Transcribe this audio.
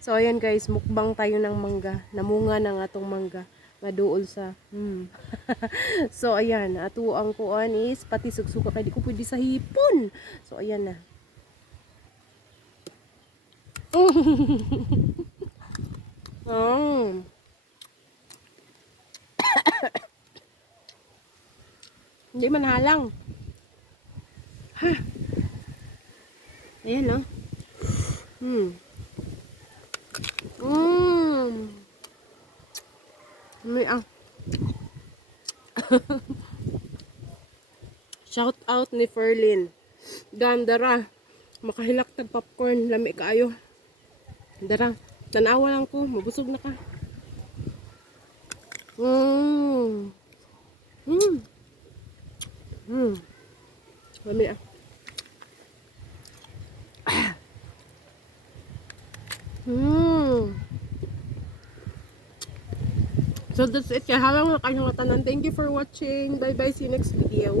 So ayan guys, mukbang tayo ng mangga. Namunga na nga tong mangga nga duol sa So ayan, ato ang kuan is pati sugsuka kay di ko pwede sa hipon. So ayan na. Mm. Hindi man halang. Ha. Ayan no. Hmm. Mm. May shout out ni Ferlin. Gandara. Makahilak tag popcorn, lami kaayo. Dara, tanawa lang ko, mabusog na ka. Mm. Mm. Mm. Lami Mm. So that's it. Kaya halang na kayong tanan. Thank you for watching. Bye bye. See you next video.